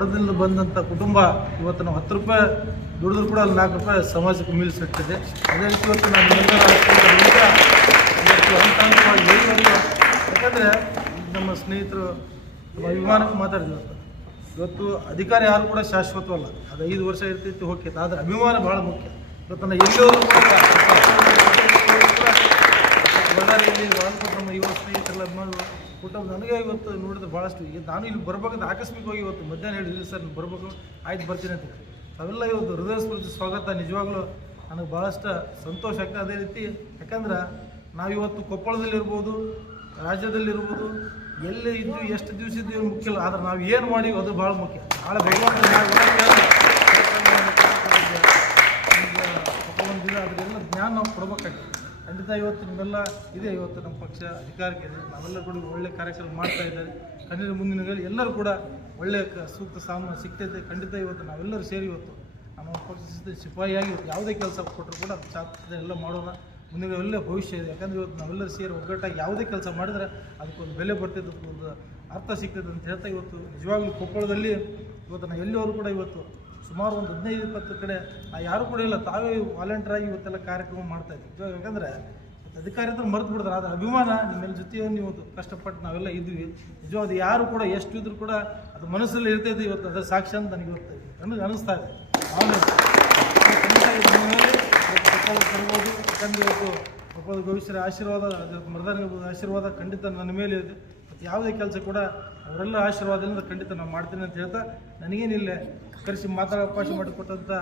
ಬಡದಿಂದ ಬಂದಂಥ ಕುಟುಂಬ ಇವತ್ತು ನಾವು ಹತ್ತು ರೂಪಾಯಿ ದುಡಿದ್ರು ಕೂಡ ನಾಲ್ಕು ರೂಪಾಯಿ ಸಮಾಜಕ್ಕೆ ಮೀಲಿಸಿಟ್ಟಿದೆ. ಅದೇ ರೀತಿ ಇವತ್ತು ನಾನು ಯಾಕಂದರೆ ನಮ್ಮ ಸ್ನೇಹಿತರು ಅಭಿಮಾನಕ್ಕೆ ಇವತ್ತು. ಇವತ್ತು ಅಧಿಕಾರ ಯಾರು ಕೂಡ ಶಾಶ್ವತವಲ್ಲ. ಅದು ಐದು ವರ್ಷ ಇರ್ತೈತಿ ಹೋಗ್ತೈತೆ ಆದರೆ ಅಭಿಮಾನ ಭಾಳ ಮುಖ್ಯ. ಇವತ್ತು ನನ್ನ ಎಲ್ಲಿಯವರು ಕೂಡ ಇವತ್ತು ನಮ್ಮ ಯುವ ಸ್ನೇಹಿತರೆಲ್ಲ ಅಭಿಮಾನಿಗಳು ಕುಟುಂಬ ನನಗೆ ಇವತ್ತು ನೋಡಿದ್ರೆ ಭಾಳಷ್ಟು ಈಗ ನಾನು ಇಲ್ಲಿ ಬರ್ಬೇಕಂತ ಆಕಸ್ಮಿಕವಾಗಿ ಇವತ್ತು ಮಧ್ಯಾಹ್ನ ಹೇಳಿದ್ವಿ, ಸರ್, ನೀವು ಬರಬೇಕು, ಆಯ್ತು, ಬರ್ತೀನಿ ಅಂತ ಅವೆಲ್ಲ ಇವತ್ತು ಹೃದಯ ಸ್ಫೂರ್ತಿ ಸ್ವಾಗತ. ನಿಜವಾಗ್ಲೂ ನನಗೆ ಭಾಳಷ್ಟು ಸಂತೋಷ ಆಗ್ತದೆ ಅದೇ ರೀತಿ. ಯಾಕಂದ್ರೆ ನಾವು ಇವತ್ತು ಕೊಪ್ಪಳದಲ್ಲಿರ್ಬೋದು, ರಾಜ್ಯದಲ್ಲಿರ್ಬೋದು, ಎಲ್ಲಿ ಇದ್ದು ಎಷ್ಟು ದಿವಸ ಇದ್ದೀವಿ ಮುಖ್ಯ ಇಲ್ಲ. ಆದರೆ ನಾವು ಏನು ಮಾಡೀವಿ ಅದು ಭಾಳ ಮುಖ್ಯ. ಭಾಳ ಭಗವಂತ ಈಗ ಒಂದು ದಿನ, ಅದರೆಲ್ಲ ಜ್ಞಾನ ನಾವು ಕೊಡ್ಬೇಕಾಗ್ತದೆ. ಖಂಡಿತ ಇವತ್ತು ನಿಮ್ಮೆಲ್ಲ ಇದೆ ಇವತ್ತು ನಮ್ಮ ಪಕ್ಷ ಅಧಿಕಾರಕ್ಕೆ ಇದೆ. ನಾವೆಲ್ಲ ಕೂಡ ಒಳ್ಳೆ ಕಾರ್ಯಕ್ರಮ ಮಾಡ್ತಾ ಇದ್ದಾರೆ. ಖಂಡಿತ ಮುಂದಿನ ಎಲ್ಲರೂ ಕೂಡ ಒಳ್ಳೆಯ ಸೂಕ್ತ ಸಾಮಾನು ಸಿಗ್ತೈತೆ. ಖಂಡಿತ ಇವತ್ತು ನಾವೆಲ್ಲರೂ ಸೇರಿ ಇವತ್ತು ನಮ್ಮ ಪಕ್ಷದ ಸಿಪಾಯಿಯಾಗಿ ಇವತ್ತು ಯಾವುದೇ ಕೆಲಸ ಕೊಟ್ಟರು ಕೂಡ ಅದು ಎಲ್ಲ ಮಾಡೋಣ. ಮುಂದಿನ ಒಳ್ಳೆಯ ಭವಿಷ್ಯ ಇದೆ. ಯಾಕಂದರೆ ಇವತ್ತು ನಾವೆಲ್ಲರೂ ಸೇರಿ ಒಗ್ಗಟ್ಟಾಗಿ ಯಾವುದೇ ಕೆಲಸ ಮಾಡಿದ್ರೆ ಅದಕ್ಕೊಂದು ಬೆಲೆ ಬರ್ತೈತೆ ಒಂದು ಅರ್ಥ ಸಿಗ್ತದೆ ಅಂತ ಹೇಳ್ತಾ ಇವತ್ತು ನಿಜವಾಗ್ಲೂ ಕೊಪ್ಪಳದಲ್ಲಿ ಇವತ್ತು ನಾವು ಎಲ್ಲಿಯವರು ಕೂಡ ಇವತ್ತು ಸುಮಾರು ಒಂದು ಹದಿನೈದು ಇಪ್ಪತ್ತು ಕಡೆ ಯಾರು ಕೂಡ ಇಲ್ಲ, ತಾವೇ ವಾಲಂಟಿಯರ್ ಆಗಿ ಇವತ್ತೆಲ್ಲ ಕಾರ್ಯಕ್ರಮ ಮಾಡ್ತಾ ಇದ್ವಿ. ಇವಾಗ ಯಾಕಂದ್ರೆ ಅಧಿಕಾರಿ ಹತ್ರ ಮರೆತು ಬಿಡ್ತಾರೆ. ಆದರೆ ಅಭಿಮಾನ ನಿಮ್ಮೆಲ್ಲ ಜೊತೆ ನೀವು ಕಷ್ಟಪಟ್ಟು ನಾವೆಲ್ಲ ಇದ್ವಿ. ನಿಜವಾದ ಯಾರು ಕೂಡ ಎಷ್ಟು ಇದ್ರು ಕೂಡ ಅದು ಮನಸ್ಸಲ್ಲಿ ಇರ್ತೈತಿ ಇವತ್ತು. ಅದರ ಸಾಕ್ಷಿ ಅಂತ ನನಗೆ ಇವತ್ತು ನನಗೆ ಅನಿಸ್ತಾ ಇದೆ. ಆಮೇಲೆ ಇವತ್ತು ಇವತ್ತು ಕೊಪ್ಪಳದ ಗೋವಿಸರ ಆಶೀರ್ವಾದ ಮರದಾನ ಆಶೀರ್ವಾದ ಖಂಡಿತ ನನ್ನ ಮೇಲೆ ಇದೆ. ಮತ್ತು ಯಾವುದೇ ಕೆಲಸ ಕೂಡ ಅವರೆಲ್ಲ ಆಶೀರ್ವಾದದಿಂದ ಖಂಡಿತ ನಾವು ಮಾಡ್ತೀನಿ ಅಂತ ಹೇಳ್ತಾ ನನಗೇನಿಲ್ಲ ಕರೆಸಿ ಮಾತಾಡೋ ಅವಕಾಶ ಮಾಡಿಕೊಟ್ಟಂಥ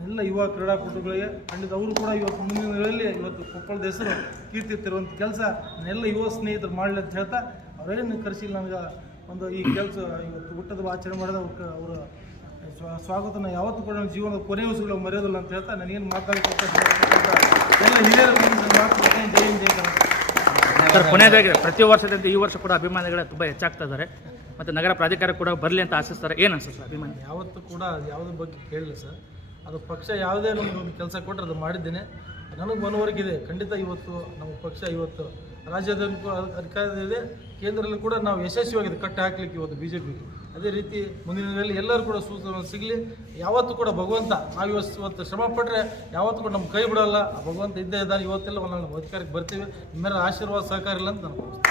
ಎಲ್ಲ ಯುವ ಕ್ರೀಡಾಪಟುಗಳಿಗೆ, ಖಂಡಿತ ಅವರು ಕೂಡ ಇವತ್ತು ಮುಂದಿನ ದಿನಗಳಲ್ಲಿ ಇವತ್ತು ಕೊಪ್ಪಳದ ಹೆಸರು ಕೀರ್ತಿ ತರುವಂಥ ಕೆಲಸ ನನ್ನೆಲ್ಲ ಯುವ ಸ್ನೇಹಿತರು ಮಾಡಲಿ ಅಂತ ಹೇಳ್ತಾ ಅವರೇನು ಕರೆಸಿ ನನಗೆ ಒಂದು ಈ ಕೆಲಸ ಇವತ್ತು ಹುಟ್ಟದ ಆಚರಣೆ ಮಾಡಿದ ಅವರ ಸ್ವ- ಸ್ವಾಗತನ ಯಾವತ್ತೂ ಕೂಡ ನನ್ನ ಜೀವನದ ಕೊನೆ ಉಸಿಗಳು ಮರೆಯೋದಿಲ್ಲ ಅಂತ ಹೇಳ್ತಾ ನನಗೇನು ಮಾತಾಡೋಕೆ ಅವಕಾಶ ಮಾಡಿಕೊಟ್ಟಂಥ ಎಲ್ಲ ಹಿರಿಯರ ಮುಂದೆ ನನ್ನ ಮಾತು ಕೊಡ್ತೇನೆ. ಜೈ ಹಿಂದ್ ಜೈ ಕರ್ನಾಟಕ. ಸರ್, ಕೊನೆಯದಾಗಿ ಪ್ರತಿ ವರ್ಷದಂತೆ ಈ ವರ್ಷ ಕೂಡ ಅಭಿಮಾನಿಗಳು ತುಂಬ ಹೆಚ್ಚಾಗ್ತಾ ಇದ್ದಾರೆ. ಮತ್ತು ನಗರ ಪ್ರಾಧಿಕಾರ ಕೂಡ ಬರಲಿ ಅಂತ ಆಶಿಸ್ತಾರೆ. ಏನು ಅನ್ಸುತ್ತೆ ಸರ್ ಅಭಿಮಾನಿ? ಯಾವತ್ತೂ ಕೂಡ ಯಾವುದ್ರ ಬಗ್ಗೆ ಕೇಳಲ್ಲ ಸರ್. ಅದು ಪಕ್ಷ ಯಾವುದೇ ನಮಗೆ ಕೆಲಸ ಕೊಟ್ಟರೆ ಅದು ಮಾಡಿದ್ದೇನೆ. ನನಗೆ ಮನವರಿಕೆ ಖಂಡಿತ ಇವತ್ತು ನಮ್ಮ ಪಕ್ಷ ಇವತ್ತು ರಾಜ್ಯದಲ್ಲಿ ಕೂಡ ಅಧಿ- ಅಧಿಕಾರದಲ್ಲಿದೆ ಕೇಂದ್ರದಲ್ಲಿ ಕೂಡ ನಾವು ಯಶಸ್ವಿಯಾಗಿದೆ ಕಟ್ಟಿ ಹಾಕ್ಲಿಕ್ಕೆ ಇವತ್ತು ಬಿ ಜೆ ಪಿ ಅದೇ ರೀತಿ ಮುಂದಿನ ದಿನದಲ್ಲಿ ಎಲ್ಲರೂ ಕೂಡ ಸೂಚನೆ ಸಿಗಲಿ, ಯಾವತ್ತೂ ಕೂಡ ಭಗವಂತ, ನಾವು ಇವತ್ತು ಶ್ರಮ ಪಟ್ಟರೆ ಯಾವತ್ತೂ ಕೂಡ ನಮ್ಮ ಕೈ ಬಿಡಲ್ಲ. ಭಗವಂತ ಇದ್ದೇ ಇದ್ದಾನೆ, ಇವತ್ತೆಲ್ಲ ನಾವು ಅಧಿಕಾರಕ್ಕೆ ಬರ್ತೀವಿ. ನಿಮ್ಮೆಲ್ಲ ಆಶೀರ್ವಾದ ಸಹಕಾರ ಇಲ್ಲ ಅಂತ ನಾನು